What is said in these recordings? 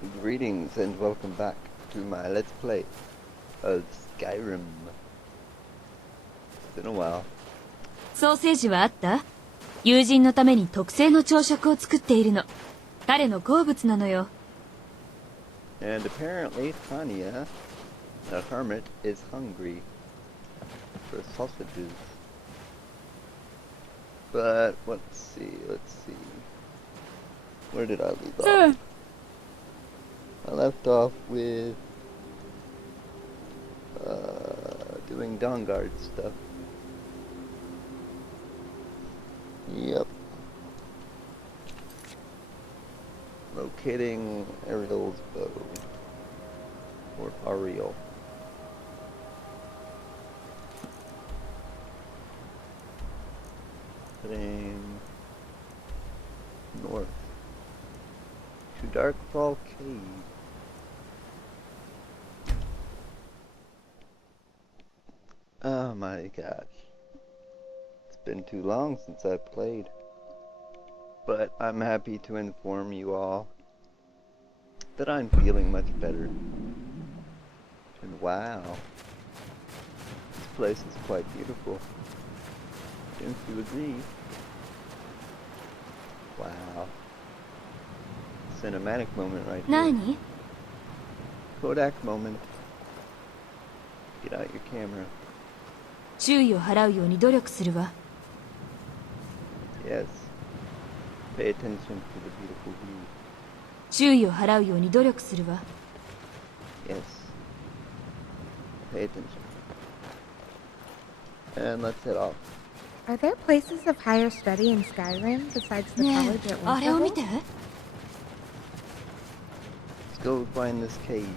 Greetings and welcome back to my Let's Play of Skyrim. It's been a while. ソーセージはあった？友人のために特製の朝食を作っているの。彼の好物なのよ。And apparently Tanya, the hermit, is hungry for sausages. But let's see. Where did I leave off? I left off with doing Dawnguard stuff. Yep. Locating Auriel's bow. Or Auriel. Heading north to Darkfall Cave. Oh my gosh. It's been too long since I played. But I'm happy to inform you all that I'm feeling much better. And wow, this place is quite beautiful. Don't you agree? Wow. Cinematic moment right here. 何？ Kodak moment. Get out your camera. 注意を払うように努力するわ。 Yes. Pay attention to the beautiful view. 注意を払うように努力するわ。 Yes. Pay attention. And let's head off. Are there places of higher study in Skyrim besides the ね college え、 at あれを見 Winterhold? て。 Let's go find this cave.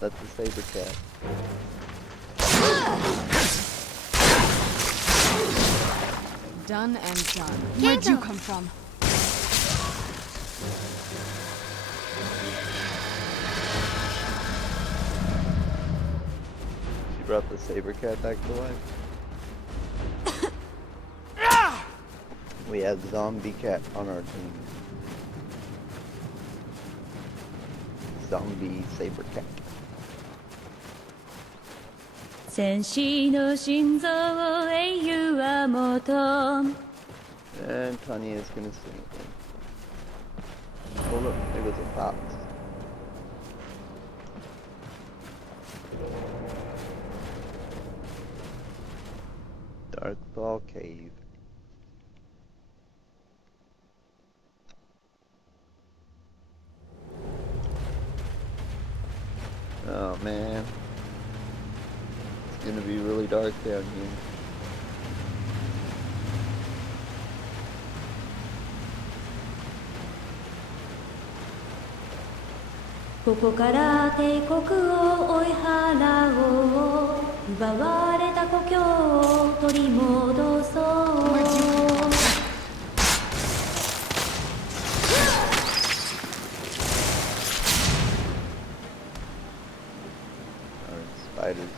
That's the saber cat. Done and done. Where'd you come from? She brought the saber cat back to life. We have zombie cat on our team. Zombie saber cat. 戦士の心臓を英雄は求む。 And Tanya is gonna sing again. Oh look, there goes a fox. Darkfall Cave. Oh man. It's gonna be really dark down here. ここから帝国を追い払おう。奪われた故郷を取り戻そう。 Spiders.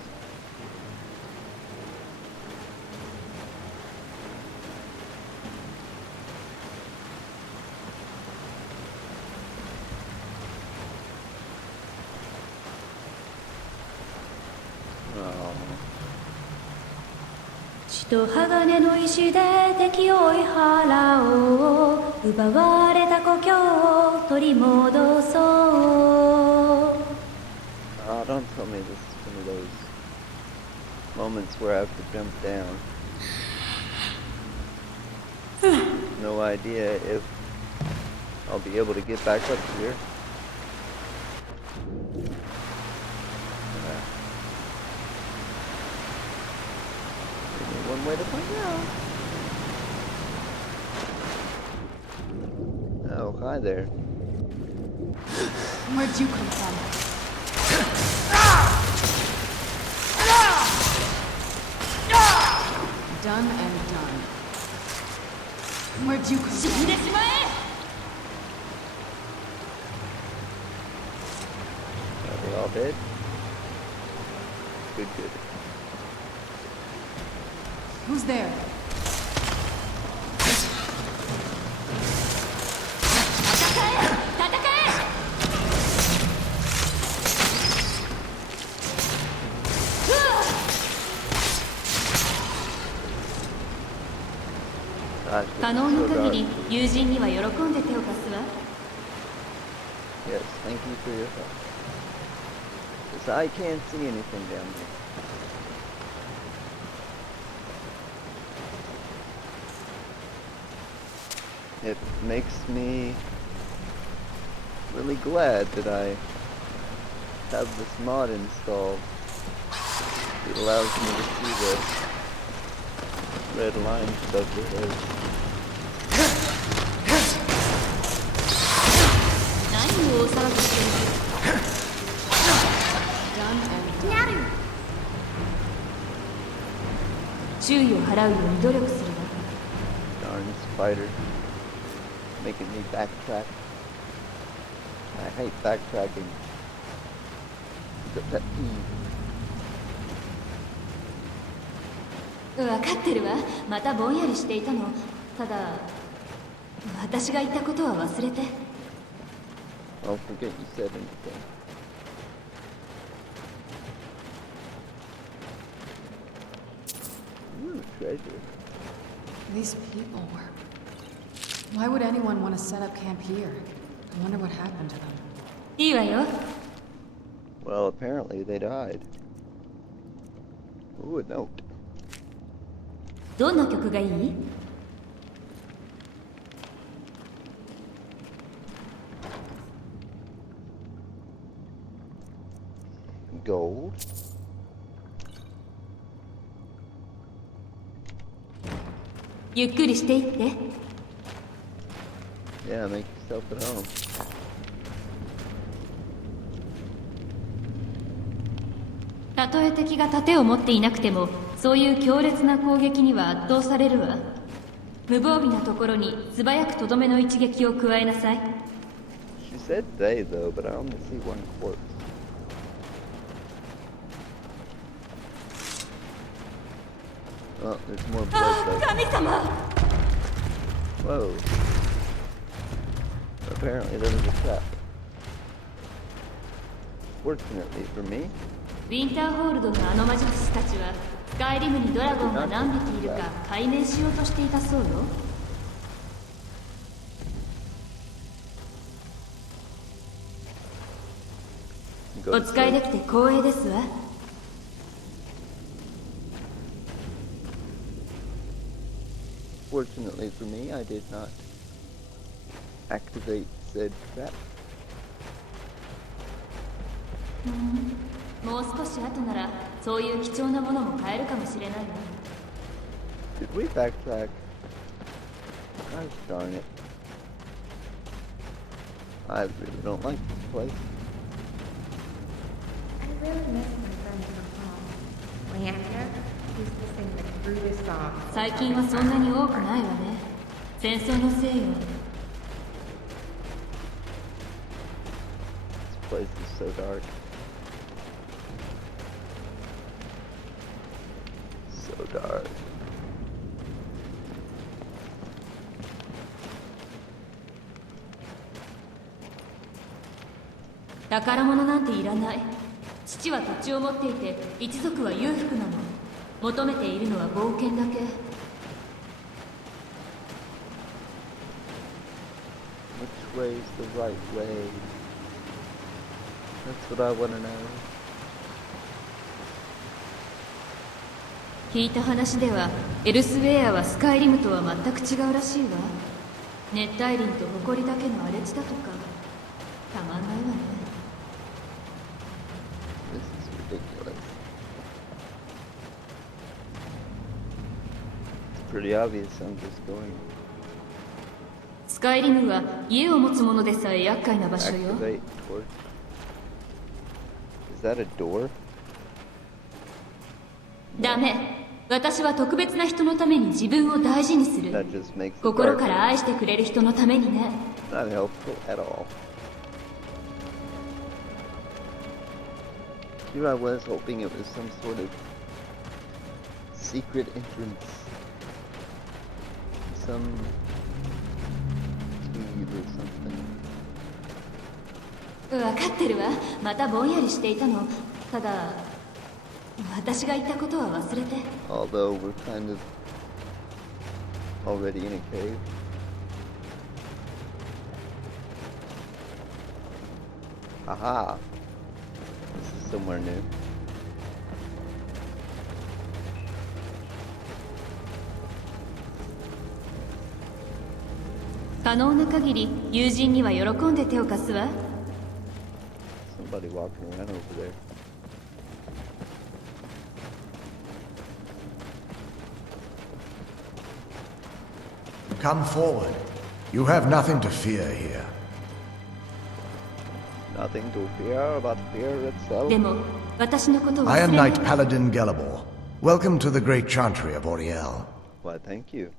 Oh. 血と鋼の石で敵を追い払おう。奪われた故郷を取り戻そう。 Oh, don't tell me this is one of those moments where I have to jump down. No idea if I'll be able to get back up here. Only one way to find out. Oh, hi there. Where'd you come from? Done and done. Where'd you come from? Are they all dead? Good. Who's there? Gosh, 可 this 能 is の so 限 dark. り友人には喜んで手を貸すわ。 Yes, thank you for your help. Because I can't see anything down there. It makes me really glad that I have this mod installed. It allows me to see the red lines above the head. 何を大騒ぎしている。 Done and 注意を払うように努力するわ。 Darn spider. Making me backtrack. I hate backtracking. It's a pet peeve. 分かってるわ。またぼんやりしていたの。ただ私が言ったことは忘れて。 Don't forget you said anything. Ooh, treasure. these people were. Why would anyone want to set up camp here? I wonder what happened to them. いいわよ。 Well, apparently they died. Ooh, a note. どんな曲がいい？ Gold. ゆっくりしていって。 Yeah, make yourself at home. たとえ敵が盾を持っていなくても、そういう強烈な攻撃には圧倒されるわ。無防備なところに素早くとどめの一撃を加えなさい。 She said they though, but I only see one corpse. Oh, there's more blood あ though. あ、神様！ Whoa. Apparently there was a trap. Fortunately for me, ウィンターホールドのあの魔術師たちはスカイリムにドラゴンが何匹いるか解明しようとしていたそうよ。 お go 使いできて光栄ですわ。 Fortunately for me, I did not activate said trap. もう少し後ならそういう貴重なものも買えるかもしれないわ。 Did we backtrack? Gosh darn it. I really don't like this place. I really miss my friend from home. Leander used to sing the crudest songs. 最近はそんなに多くないわね。戦争のせいよ。 This place is so dark. So dark. 宝物なんていらない。父は土地を持っていて一族は裕福なの。求めているのは冒険だけ。 Which way is the right way? That's what I want to know. 聞いた話ではエルスウェアはスカイリムとは全く違うらしいわ。熱帯林と埃だけの荒れ地だとか。たまんないわね。 This is ridiculous. It's pretty obvious I'm just going. スカイリムは家を持つ者でさえ厄介な場所よ。 Activate torch. Is that a door? ダメ。私は特別な人のために自分を大事にす That る。 just makes the 心から darkness 愛してくれる人のためにね。 not helpful at all. Here I was hoping it was some sort of secret entrance. Some cave or something. わかってるわ。またぼんやりしていたの。ただ私が言ったことは忘れて。 Although we're kind of already in a cave. Aha! This is somewhere new. 可能な限り友人には喜んで手を貸すわ。 Somebody walking around over there. Come forward. You have nothing to fear here. Nothing to fear but fear itself. でも私のことを忘 I れ am ない Knight Paladin Gelibor. Welcome to the great chantry of Auriel. Why, thank you.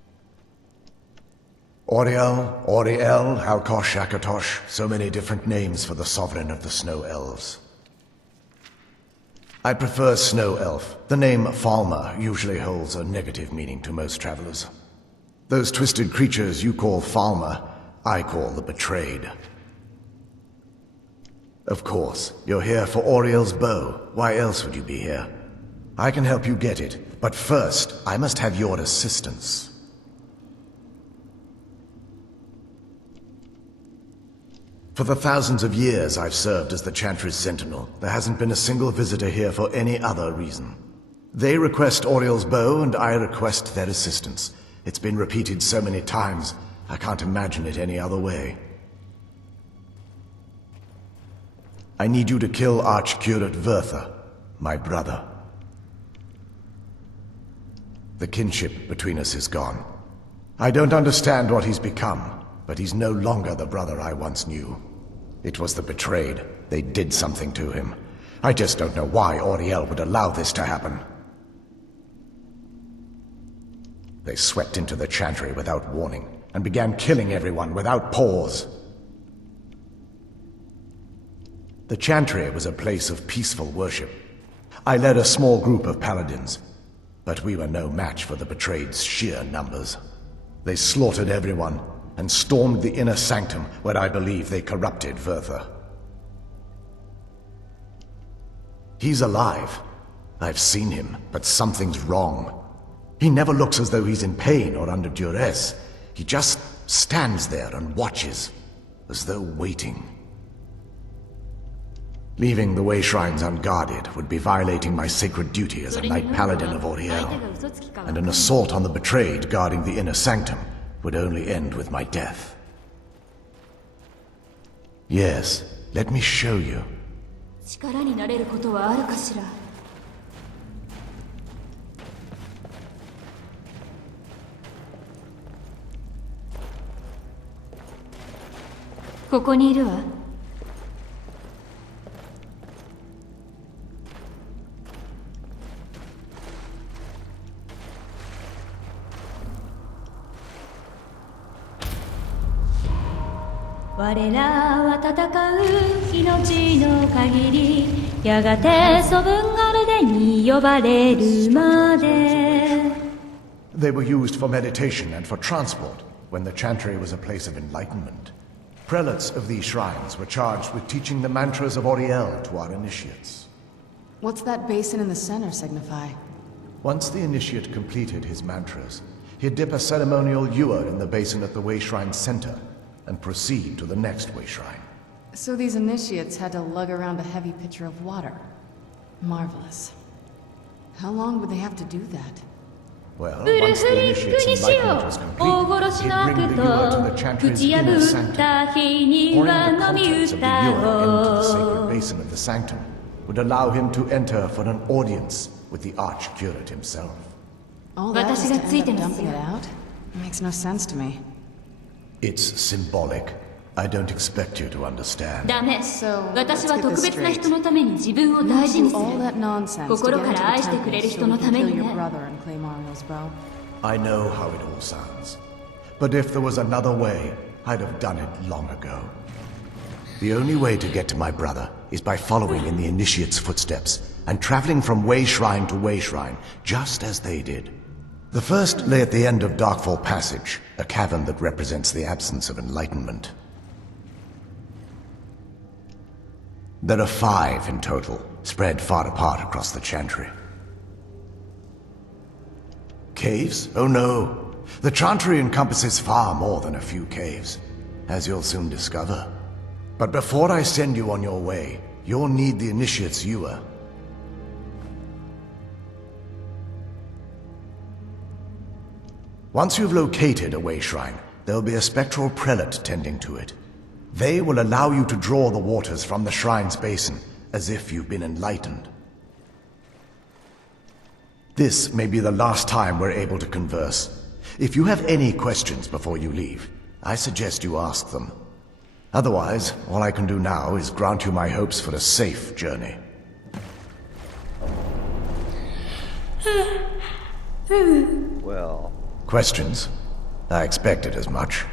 Auriel, Halkosh, Akatosh, so many different names for the sovereign of the Snow Elves. I prefer Snow Elf. The name Falmer usually holds a negative meaning to most travelers. Those twisted creatures you call Falmer, I call the Betrayed. Of course, you're here for Auriel's bow. Why else would you be here? I can help you get it, but first, I must have your assistance. For the thousands of years I've served as the Chantry's sentinel, there hasn't been a single visitor here for any other reason. They request Auriel's bow, and I request their assistance. It's been repeated so many times, I can't imagine it any other way. I need you to kill Archcurate Vertha, my brother. The kinship between us is gone. I don't understand what he's become, but he's no longer the brother I once knew. It was the Betrayed. They did something to him. I just don't know why Auriel would allow this to happen. They swept into the Chantry without warning, and began killing everyone without pause. The Chantry was a place of peaceful worship. I led a small group of paladins, but we were no match for the Betrayed's sheer numbers. They slaughtered everyone, and stormed the inner sanctum where I believe they corrupted Vertha. He's alive. I've seen him, but something's wrong. He never looks as though he's in pain or under duress. He just stands there and watches, as though waiting. Leaving the way shrines unguarded would be violating my sacred duty as a Knight Paladin of Auriel, and an assault on the Betrayed guarding the inner sanctum would only end with my death. Yes, let me show you. 力になれることはあるかしら。ここにいるわ。我らは戦う命の限り、やがてソブンガルデに呼ばれるまで。 They were used for meditation and for transport when the Chantry was a place of enlightenment. Prelates of these shrines were charged with teaching the mantras of Auriel to our initiates. What's that basin in the center signify? Once the initiate completed his mantras, he'd dip a ceremonial ewer in the basin at the way shrine center and proceed to the next way shrine. So these initiates had to lug around a heavy pitcher of water. Marvelous. How long would they have to do that? Well, once the initiate's enlightenment was complete, he'd bring the ewer to the Chantry's inner sanctum. Pouring the contents of the ewer into the sacred basin of the sanctum would allow him to enter for an audience with the Archcurate himself. All that is to end up dumping it out? It makes no sense to me. It's symbolic. I don't expect you to understand. ダメ。 So, 私は let's get 特 this 別な straight. 人のために自分を You 大事に do す all る。 that nonsense to 心 get か into ら愛して the くれる temple 人 so の you た can め kill に your ね。 brother and claim Auriel's bow. I know how it all sounds. But if there was another way, I'd have done it long ago. The only way to get to my brother is by following in the initiate's footsteps and traveling from way shrine to way shrine, just as they did. The first lay at the end of Darkfall Passage, a cavern that represents the absence of enlightenment. There are 5 in total, spread far apart across the Chantry. Caves? Oh no. The Chantry encompasses far more than a few caves, as you'll soon discover. But before I send you on your way, you'll need the Initiate's ewer. Once you've located a way shrine, there'll be a spectral prelate tending to it. They will allow you to draw the waters from the shrine's basin, as if you've been enlightened. This may be the last time we're able to converse. If you have any questions before you leave, I suggest you ask them. Otherwise, all I can do now is grant you my hopes for a safe journey. Well... Questions? I expected as much.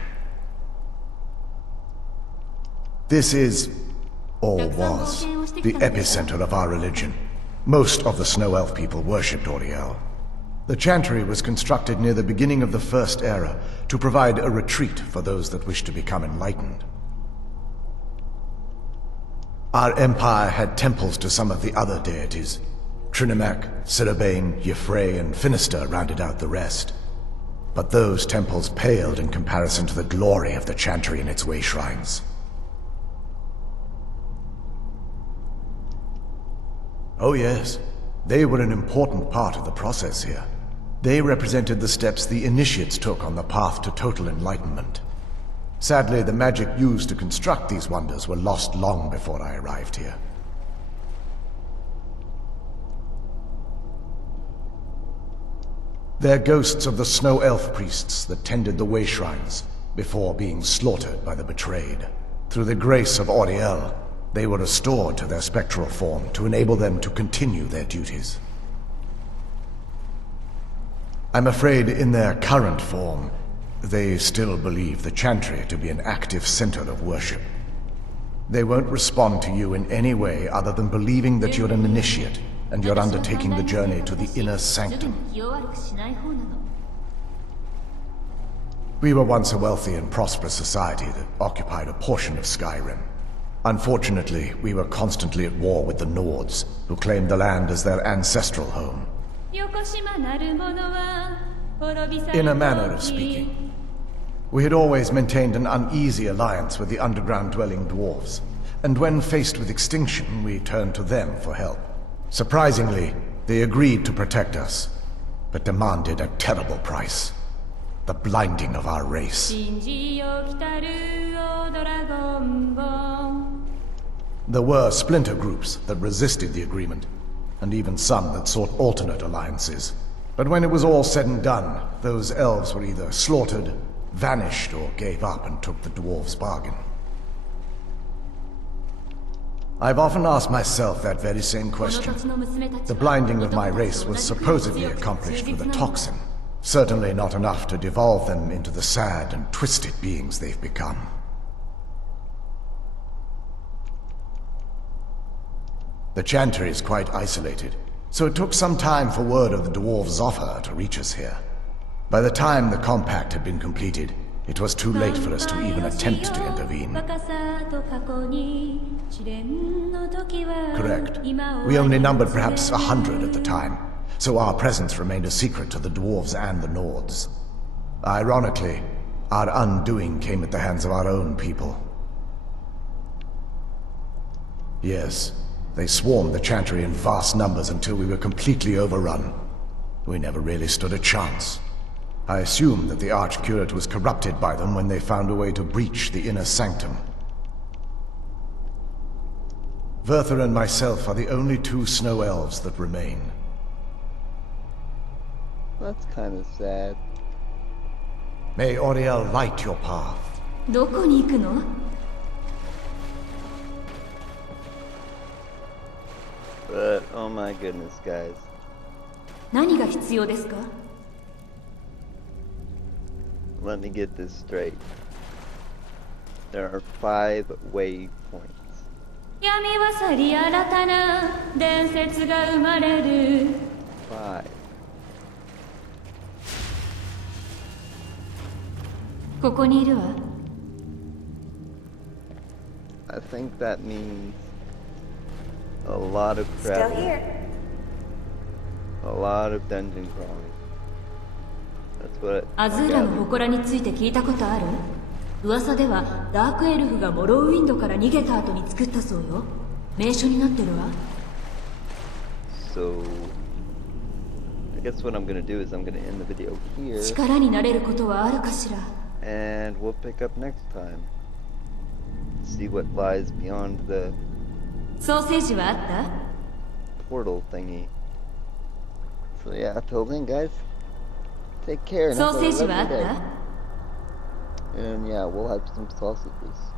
This is, or was, the epicenter of our religion. Most of the Snow Elf people worshipped Auriel. The Chantry was constructed near the beginning of the First Era to provide a retreat for those that wished to become enlightened. Our empire had temples to some of the other deities. Trinimac, Ciribane, Yffrey, and Finister rounded out the rest. But those temples paled in comparison to the glory of the Chantry and its way shrines. Oh yes, they were an important part of the process here. They represented the steps the Initiates took on the path to total enlightenment. Sadly, the magic used to construct these wonders were lost long before I arrived here. They're ghosts of the Snow Elf priests that tended the way shrines before being slaughtered by the betrayed. Through the grace of Auriel, they were restored to their spectral form to enable them to continue their duties. I'm afraid in their current form, they still believe the Chantry to be an active center of worship. They won't respond to you in any way other than believing that you're an initiate and you're undertaking the journey to the inner sanctum. We were once a wealthy and prosperous society that occupied a portion of Skyrim. Unfortunately, we were constantly at war with the Nords, who claimed the land as their ancestral home. In a manner of speaking. We had always maintained an uneasy alliance with the underground-dwelling dwarves, and when faced with extinction, we turned to them for help. Surprisingly, they agreed to protect us, but demanded a terrible price. The blinding of our race. There were splinter groups that resisted the agreement, and even some that sought alternate alliances. But when it was all said and done, those elves were either slaughtered, vanished, or gave up and took the dwarves' bargain. I've often asked myself that very same question. The blinding of my race was supposedly accomplished with a toxin. Certainly not enough to devolve them into the sad and twisted beings they've become. The Chantry is quite isolated, so it took some time for word of the dwarves' offer to reach us here. By the time the compact had been completed, it was too late for us to even attempt to intervene. Correct. We only numbered perhaps 100 at the time, so our presence remained a secret to the dwarves and the Nords. Ironically, our undoing came at the hands of our own people. Yes, they swarmed the Chantry in vast numbers until we were completely overrun. We never really stood a chance. I assume that the Archcurate was corrupted by them when they found a way to breach the inner sanctum. Verther and myself are the only two snow elves that remain. That's kind of sad. May Auriel light your path. どこに行くの? But, oh my goodness, guys. 何が必要ですか? Let me get this straight. There are 5 waypoints. 闇は去り新たな伝説が生まれる 5. ここにいるわ I think that means a lot of Still travel. here. A lot of dungeon crawling. That's what アズ I ーラの gathered. 祠について聞いたことある？噂ではダークエルフがモロウィンドから逃げた後に作ったそうよ。名所になってるわ。 So, I guess what I'm gonna do is I'm gonna end the video here, 力になれることはあるかしら。 and we'll pick up next time. See what lies beyond the ソーセージはあった？ portal thingy. So yeah, till then, guys, take care and ソ have ー a セージはあ lovely っ day. た？ And yeah, we'll have some sausages.